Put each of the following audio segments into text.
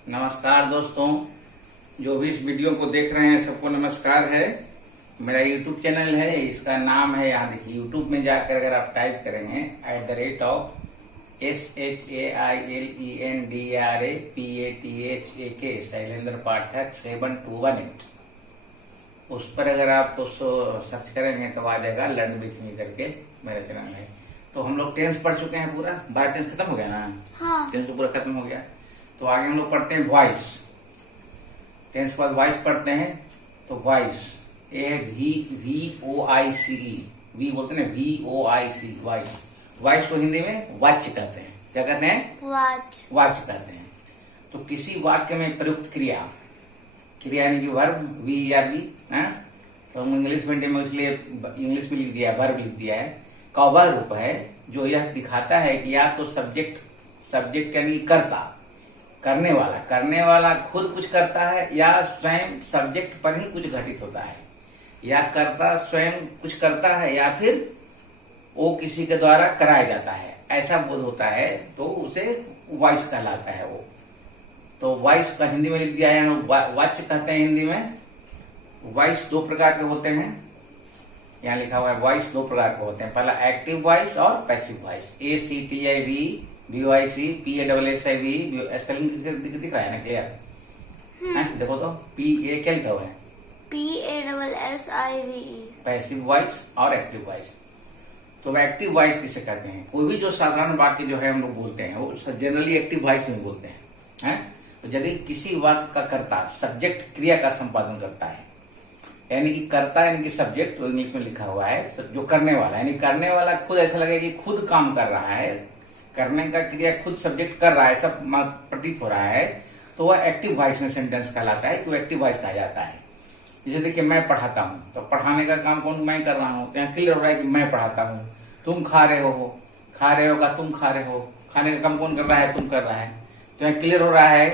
नमस्कार दोस्तों, जो भी इस वीडियो को देख रहे हैं सबको नमस्कार है। मेरा YouTube चैनल है, इसका नाम है, यहाँ देखिए YouTube में जाकर अगर आप टाइप करेंगे @SHAILENDRAPATHAK शैलेंद्र पाठक 7218, उस पर अगर आप उसको सर्च करेंगे तो आ जाएगा लर्न विथ मी करके मेरा चैनल है। तो हम लोग टेंस पढ़ चुके हैं, पूरा 12 टेंस खत्म हो गया ना। हाँ। टेंस तो पूरा खत्म हो गया। तो आगे हम लोग पढ़ते हैं वॉइस। टेंस के बाद वॉइस पढ़ते हैं। तो वॉइस VOICE, वी बोलते हैं VOIC, वॉइस। वॉइस को हिंदी में वाच्य कहते हैं। क्या कहते हैं? वाच्य कहते हैं। तो किसी वाक्य में प्रयुक्त क्रिया यानी कि वर्ब, VERB, तो हम इंग्लिश मीडियम में इसलिए इंग्लिश में लिख दिया है, वर्ब लिख दिया है, का वह रूप है जो यह दिखाता है कि या तो सब्जेक्ट यानी कर्ता, करने वाला खुद कुछ करता है या स्वयं सब्जेक्ट पर ही कुछ घटित होता है, या कर्ता स्वयं कुछ करता है या फिर वो किसी के द्वारा कराया जाता है, ऐसा बोध होता है तो उसे वॉइस कहलाता है वो। तो वॉइस का हिंदी में लिख दिया है, वाच्य कहते हैं हिंदी में। वॉइस दो प्रकार के होते हैं, यहाँ लिखा हुआ है वॉइस दो प्रकार के होते हैं। पहला एक्टिव वॉइस और passive voice. ACTIV VOIC PASSIV spelling दिख रहा है ना, क्लियर? देखो तो PA क्या लिखा हुआ है? PASSIVE, पैसिव वॉइस और एक्टिव वॉइस। तो एक्टिव वॉइस किसे कहते हैं? कोई भी जो साधारण वाक्य जो है हम लोग बोलते हैं वो जनरली एक्टिव वॉइस में बोलते हैं। तो यदि किसी वाक्य का कर्ता सब्जेक्ट क्रिया का संपादन करता है, यानी कि कर्ता यानी कि सब्जेक्ट, तो इंग्लिश में लिखा हुआ है जो करने वाला, यानी करने वाला खुद ऐसा लगे कि खुद काम कर रहा है, करने का क्रिया खुद सब्जेक्ट कर रहा है, सब प्रतीत हो रहा है, तो वह एक्टिव वॉइस में सेंटेंस कहलाता है, कि वो एक्टिव वॉइस कहा जाता है। जैसे देखिए मैं पढ़ाता हूँ, तो पढ़ाने का काम कौन? मैं कर रहा हूँ। तो यहाँ क्लियर हो रहा है कि मैं पढ़ाता हूँ। तुम खा रहे हो का तुम खा रहे हो, खाने का काम कौन कर रहा है? तुम कर रहा है। तो यहाँ क्लियर हो रहा है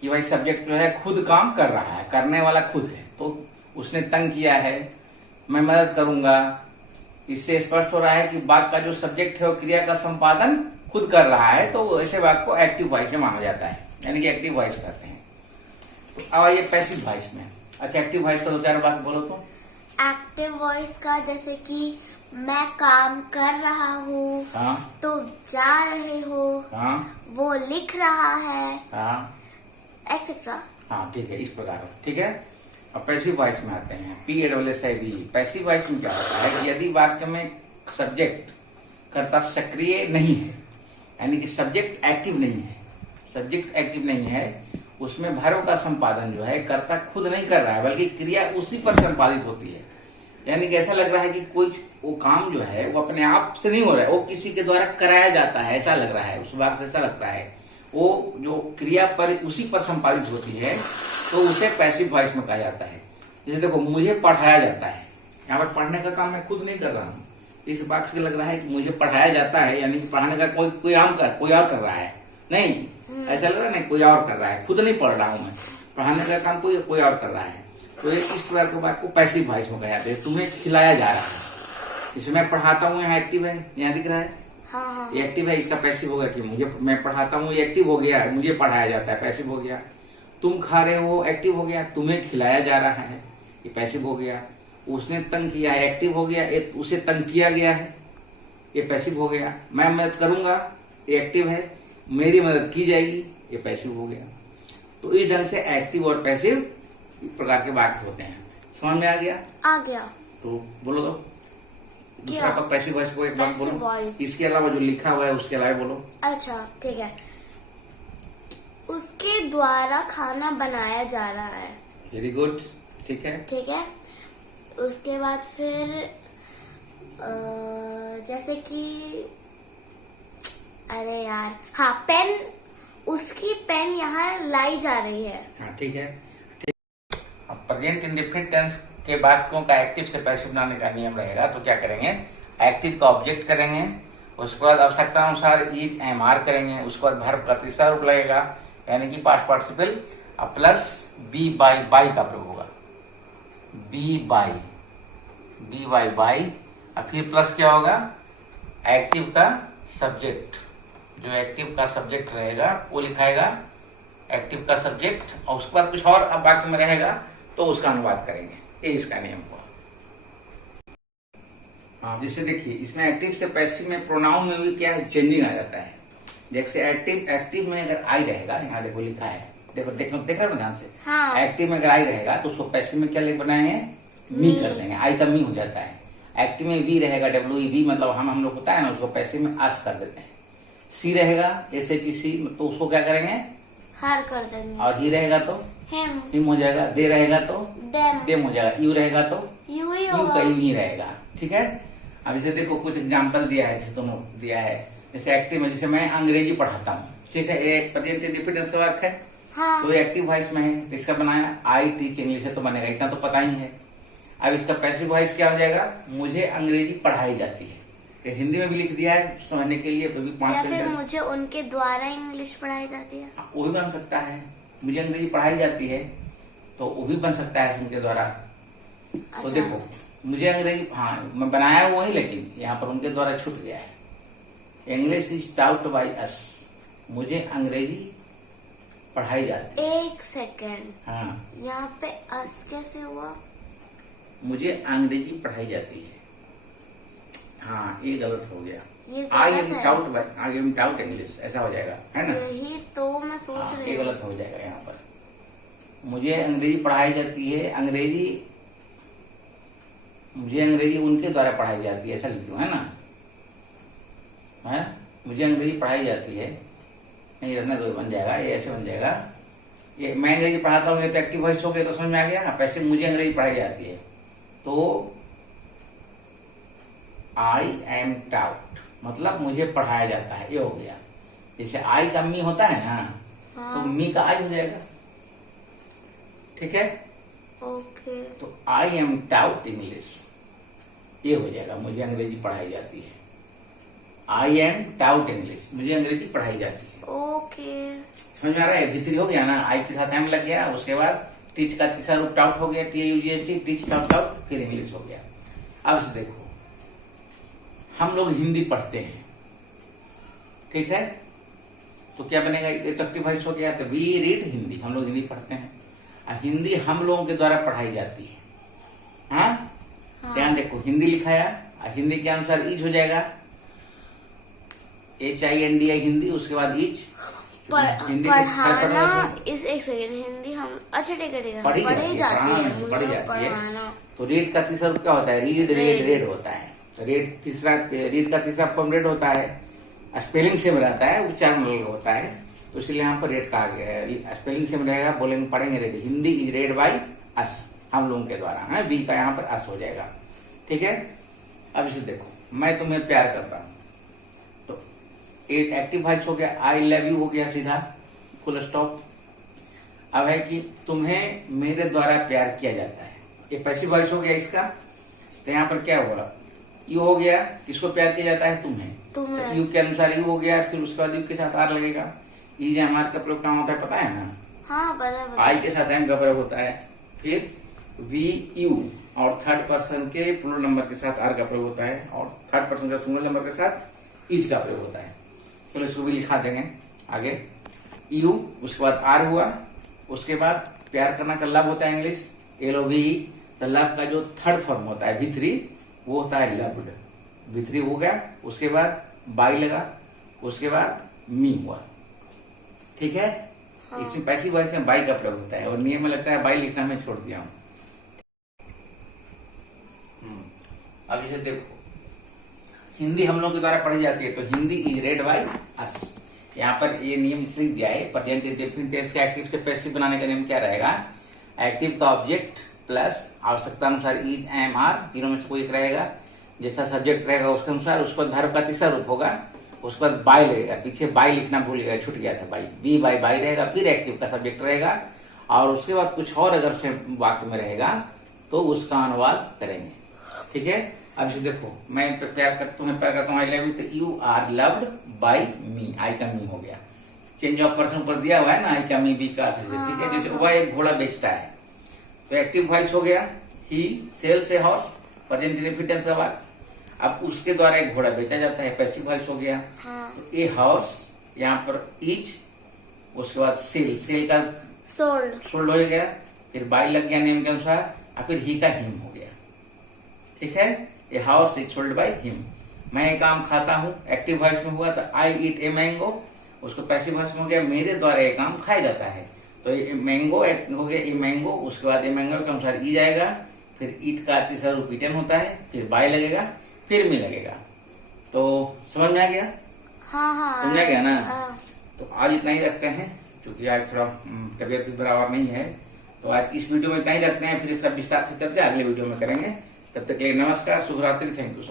कि भाई सब्जेक्ट जो है खुद काम कर रहा है, करने वाला खुद है, तो उसने तंग किया है, मैं मदद करूंगा। इससे स्पष्ट हो रहा है कि वाक्य का जो सब्जेक्ट है वो क्रिया का संपादन खुद कर रहा है, तो ऐसे वाक्य को एक्टिव वॉइस में माना जाता है, यानी कि एक्टिव वॉइस कहते हैं। तो अब आइए पैसिव वॉइस में। अच्छा, एक्टिव वॉइस का दो चार बात बोलो तो। एक्टिव वॉइस का जैसे कि मैं काम कर रहा हूँ, हाँ, तो जा रहे हो, हाँ, वो लिख रहा है, हाँ, एक्सेट्रा। हाँ, ठीक है, इस प्रकार। ठीक है। अब पैसिव वॉइस में आते हैं, PASSIV। पैसिव वॉइस में क्या होता है कि यदि वाक्य में सब्जेक्ट कर्ता सक्रिय नहीं है, यानी कि सब्जेक्ट एक्टिव नहीं है, उसमें वर्ब का संपादन जो है कर्ता खुद नहीं कर रहा है, बल्कि क्रिया उसी पर संपादित होती है। यानी कि ऐसा लग रहा है कि कोई वो काम जो है वो अपने आप से नहीं हो रहा है, वो किसी के द्वारा कराया जाता है, ऐसा लग रहा है, उस वाक्य से ऐसा लगता है। वो जो क्रिया पर उसी पर संपादित होती है, तो उसे पैसिव वॉइस में कहा जाता है। जैसे देखो, मुझे पढ़ाया जाता है, यहाँ पर पढ़ने का काम मैं खुद नहीं कर रहा हूँ, इस वाक्य से लग रहा है कि मुझे पढ़ाया जाता है, यानी कि पढ़ाने का कोई और कर रहा है, नहीं, ऐसा लग रहा है नहीं, कोई और कर रहा है, खुद नहीं पढ़ रहा हूँ मैं, पढ़ाने का काम कोई और कर रहा है। तो इस प्रकार के बात को पैसिव वॉइस में कहा जाता है। तुम्हें खिलाया जा रहा है, जिसे मैं पढ़ाता हूँ यहाँ एक्टिव है, यहाँ दिख रहा है, हाँ। ये एक्टिव है, इसका पैसिव होगा कि मैं पढ़ाता हूँ, ये एक्टिव हो गया, मुझे पढ़ाया जाता है, पैसिव हो गया। तुम खा रहे हो, एक्टिव हो गया, तुम्हें खिलाया जा रहा है, ये पैसिव हो गया। उसने तंग किया है, एक्टिव हो गया, उसे तंग किया गया है, ये पैसिव हो गया। मैं मदद करूंगा, ये एक्टिव है, मेरी मदद की जाएगी, ये पैसिव हो गया। तो इस ढंग से एक्टिव और पैसिव प्रकार के वाक्य होते हैं। समझ में आ गया? तो बोलो तो दूसरा पैसिव वॉइस को एक बार बोलो, इसके अलावा जो लिखा हुआ है उसके अलावा बोलो। अच्छा, ठीक है। उसके द्वारा खाना बनाया जा रहा है। वेरी गुड, ठीक है। उसके बाद फिर जैसे कि अरे यार, हाँ, पेन, उसकी पेन यहाँ लाई जा रही है। हाँ, ठीक है। अब प्रेजेंट इंडेफिनिट टेंस के वाक्यों का एक्टिव से पैसिव बनाने का नियम रहेगा। तो क्या करेंगे? एक्टिव का ऑब्जेक्ट करेंगे, उसके बाद आवश्यकता अनुसार इज एम आर करेंगे, उसके बाद वर्ब का तीसरा रूप लगेगा, यानी कि past participle, plus be by का प्रयोग होगा, बी बाई, और फिर प्लस क्या होगा? एक्टिव का सब्जेक्ट, जो एक्टिव का सब्जेक्ट रहेगा वो लिखाएगा एक्टिव का सब्जेक्ट और उसके बाद कुछ और अब वाक्य में रहेगा तो उसका अनुवाद करेंगे। ये इसका नियम हुआ। हाँ, जैसे देखिए इसमें एक्टिव से पैसिव में प्रोनाउन में भी क्या है, चेंजिंग आ जाता है। जैसे एक्टिव में अगर आई रहेगा, यहाँ देखो लिखा है, देखो देख रहे हो ध्यान से। हाँ। एक्टिव में अगर आई रहेगा तो उसको पैसिव में क्या बनाएंगे, मी कर देंगे, आई का मी हो जाता है। एक्टिव में वी रहेगा, WEV मतलब हम लोग होता है ना, उसको पैसिव में आस कर देते हैं। सी रहेगा SHEC तो उसको क्या करेंगे, हर कर देंगे। और ही रहेगा तो हिम हो जाएगा। दे रहेगा तो देम हो जाएगा। यू रहेगा तो यू ही यू का यू ही रहेगा। ठीक है। अब जैसे देखो कुछ एग्जाम्पल दिया है, जैसे दोनों दिया है। जैसे एक्टिव में, जैसे मैं अंग्रेजी पढ़ाता हूँ, ठीक है, ये प्रेजेंट इंडिफिनिट का वाक्य है। हाँ। तो एक्टिव वॉइस में है, तो इसका बनाया आई टीच इंग्लिश है तो बनेगा, इतना तो पता ही है। अब इसका पैसिव वॉइस क्या हो जाएगा, मुझे अंग्रेजी पढ़ाई जाती है। ये हिंदी में भी लिख दिया है समझने के लिए, तो भी 5 या फिर मुझे उनके द्वारा इंग्लिश पढ़ाई जाती है, वो भी बन सकता है। मुझे अंग्रेजी पढ़ाई जाती है तो वो भी बन सकता है उनके द्वारा। तो देखो मुझे अंग्रेजी, हाँ मैं बनाया वो ही, लेकिन यहाँ पर उनके द्वारा छूट गया है। English is taut by us, मुझे अंग्रेजी पढ़ाई जाती है। एक सेकंड, हाँ, यहाँ पे अस कैसे हुआ, मुझे अंग्रेजी पढ़ाई जाती है। हाँ, ये गलत हो गया। ये आई गलत एम है। टाउट इंग्लिश ऐसा हो जाएगा, है ना। यही तो मैं सोच हाँ, रही ये हूँ। गलत हो जाएगा। यहाँ पर मुझे अंग्रेजी पढ़ाई जाती है, मुझे अंग्रेजी उनके द्वारा पढ़ाई जाती है, ऐसा लिख दो, है ना। है, मुझे अंग्रेजी पढ़ाई जाती है, नहीं रहने दो, बन जाएगा, ये ऐसे बन जाएगा। ये मैं अंग्रेजी पढ़ाता हूँ, ये तो एक्टिव वॉइस हो गया, तो समझ में आ गया। पैसे मुझे अंग्रेजी पढ़ाई जाती है तो आई एम टाउट मतलब मुझे पढ़ाया जाता है, ये हो गया। जैसे आई का मी होता है ना, हाँ। तो मी का आई हो जाएगा। ठीक है। ओके। तो आई एम टाउट इंग्लिश, ये हो जाएगा, मुझे अंग्रेजी पढ़ाई जाती है। आई एम टाउट इंग्लिश, मुझे अंग्रेजी पढ़ाई जाती है। ओके, समझ में आ रहा है। भीतरी हो गया ना, आई के साथ एम लग गया, उसके बाद टीच का तीसरा रूप टाउट हो गया, TUGST, टीच टाउट, फिर इंग्लिश हो गया। अब से देखो, हम लोग हिंदी पढ़ते हैं, ठीक है, तो क्या बनेगा, एक्टिव वॉइस हो गया, तो वी रीड हिंदी, हम लोग हिंदी पढ़ते हैं। हिंदी हम लोगों के द्वारा पढ़ाई जाती है। हाँ, ध्यान देखो, हिंदी लिखाया, हिंदी के अनुसार ईज हो जाएगा, HINDI हिंदी, उसके बाद ईज। पढ़ाना इस एक सेकंड, हिंदी हम अच्छा ठीक है पढ़ी जाती है, पढ़ी जाती है। तो रीड का तीसरा रूप क्या होता है, रीड रेड होता है। रीड का तीसरा फॉर्म रेड होता है, स्पेलिंग सेम रहता है, उच्चारण अलग होता है, तो इसलिए यहाँ पर रेड कहा गया है। स्पेलिंग सेम रहेगा, बोलेंगे पढ़ेंगे red, Hindi is red by us, हम लोगों के द्वारा है। बी का यहाँ पर अस हो जाएगा। ठीक है। अब इसे देखो, मैं तुम्हें प्यार करता हूँ, तो एक एक्टिव वॉइस हो गया, आई लव यू हो गया सीधा, फुल स्टॉप। अब है कि तुम्हें मेरे द्वारा प्यार किया जाता है, ये पैसिव वॉइस हो गया इसका। तो यहाँ पर क्या हुआ, यू हो गया, किसको प्यार किया जाता है, तुम्हें। तो यू के अनुसार यू हो गया, फिर उसके बाद यू के साथ आर लगेगा। ई एम आर का प्रयोग कहाँ होता है पता है ना। हाँ, पता। आई के साथ एम का प्रयोग होता है, फिर वी यू और थर्ड पर्सन के प्लूरल नंबर के साथ आर का प्रयोग होता है, और थर्ड पर्सन का सिंगुलर नंबर के साथ इज का प्रयोग होता है। चलो इसको भी लिखा देंगे आगे। यू, उसके बाद आर हुआ, उसके बाद प्यार करना का लव होता है इंग्लिश, LOVE। तो लव का जो थर्ड फॉर्म होता है V3, वो होता है लव्ड। V3 हो गया, उसके बाद बाई लगा, उसके बाद मी हुआ। ठीक है। हाँ। इसमें पैसिव वॉइस में बाई का प्रयोग होता है, और नियम में लगता है बाई लिखना मैं छोड़ दिया हूं। अब इसे देखो, हिंदी हम लोगों के द्वारा पढ़ी जाती है, तो Hindi is red by us. यहाँ पर ये नियम इसलिए दिया है, प्रेजेंट इंडेफिनिट टेंस के एक्टिव से पैसिव बनाने का नियम क्या रहेगा, एक्टिव का ऑब्जेक्ट प्लस आवश्यकता अनुसार इज, एम, आर, तीनों में से कोई एक रहेगा। जैसा सब्जेक्ट रहेगा उसके अनुसार, उसके बाद वर्ब का तीसरा रूप होगा, उसके बाद बाई लगेगा। पीछे बाई लिखना भूल गया, छूट गया था बाई, बी बाई बाई रहेगा, फिर एक्टिव का सब्जेक्ट रहेगा, और उसके बाद कुछ और अगर से वाक्य में रहेगा तो उसका अनुवाद करेंगे। ठीक है। अब इसे देखो, मैं तुम्हें प्यार करता हूँ, आई लव यू, तो यू आर लव्ड बाई मी, आई का मी हो गया। चेंज ऑफ पर्सन पर दिया हुआ है ना, आई का मी, बी का से। ठीक है। जैसे वह एक घोड़ा बेचता है, तो एक्टिव वॉइस हो गया, ही sales a horse, present indefinite tense का वाक्य। अब उसके द्वारा एक घोड़ा बेचा जाता है, पैसिव वॉइस हो गया। हाँ। तो ए हॉर्स यहाँ पर इज उसके बाद सेल, सेल का सोल्ड, सोल्ड हो गया, फिर बाय लग गया नेम के अनुसार, और फिर ही का हिम हो गया। ठीक है, a house is sold by him. मैं ये काम खाता हूँ, एक्टिव वॉइस में हुआ तो आई ईट ए मैंगो, उसको पैसिव वॉइस में हो गया मेरे द्वारा ये काम खाया जाता है। तो ये मैंगो हो गया ए मैंगो, उसके बाद ए मैंगो के अनुसार ई जाएगा, फिर ईट का तीसरा रूप ईटन होता है, फिर बाय लगेगा, फिर मी लगेगा। तो समझ में आ गया? हाँ हाँ समझ आ गया ना? हाँ। तो आज इतना ही रखते हैं, क्योंकि आज थोड़ा तबियत भी बराबर नहीं है। तो आज इस वीडियो में इतना ही रखते हैं, फिर सब विस्तार से चर्चा अगले वीडियो में करेंगे। तब तक के लिए नमस्कार, शुभ रात्रि, थैंक यू।